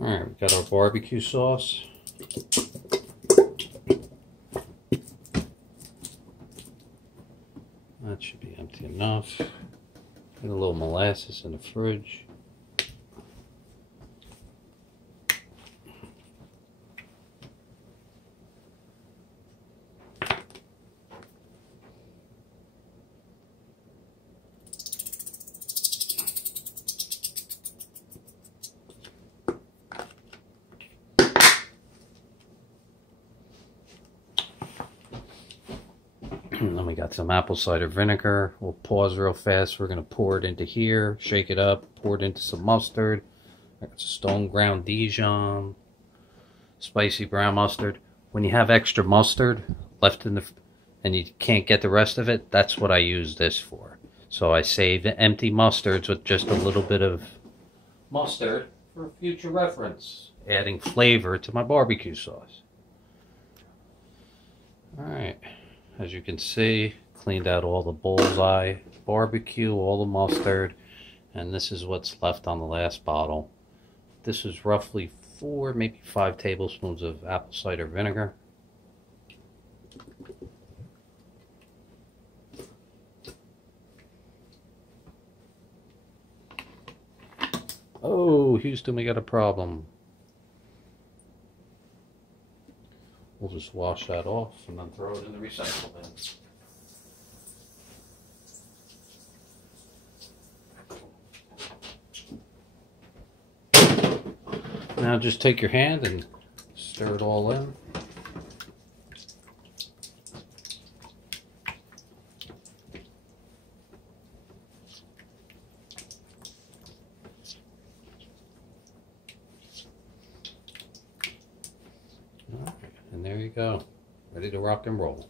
Alright, we got our barbecue sauce. That should be empty enough. Get a little molasses in the fridge. Then we got some apple cider vinegar. We'll pause real fast. We're going to pour it into here, shake it up, pour it into some mustard. That's stone ground Dijon, spicy brown mustard. When you have extra mustard left in the, and you can't get the rest of it, that's what I use this for. So I save empty mustards with just a little bit of mustard for future reference, adding flavor to my barbecue sauce. Alright. As you can see, cleaned out all the bullseye barbecue, all the mustard, and this is what's left on the last bottle. This is roughly 4, maybe 5 tablespoons of apple cider vinegar. Oh, Houston, we got a problem. We'll just wash that off and then throw it in the recycle bin. Now just take your hand and stir it all in. And there you go, ready to rock and roll.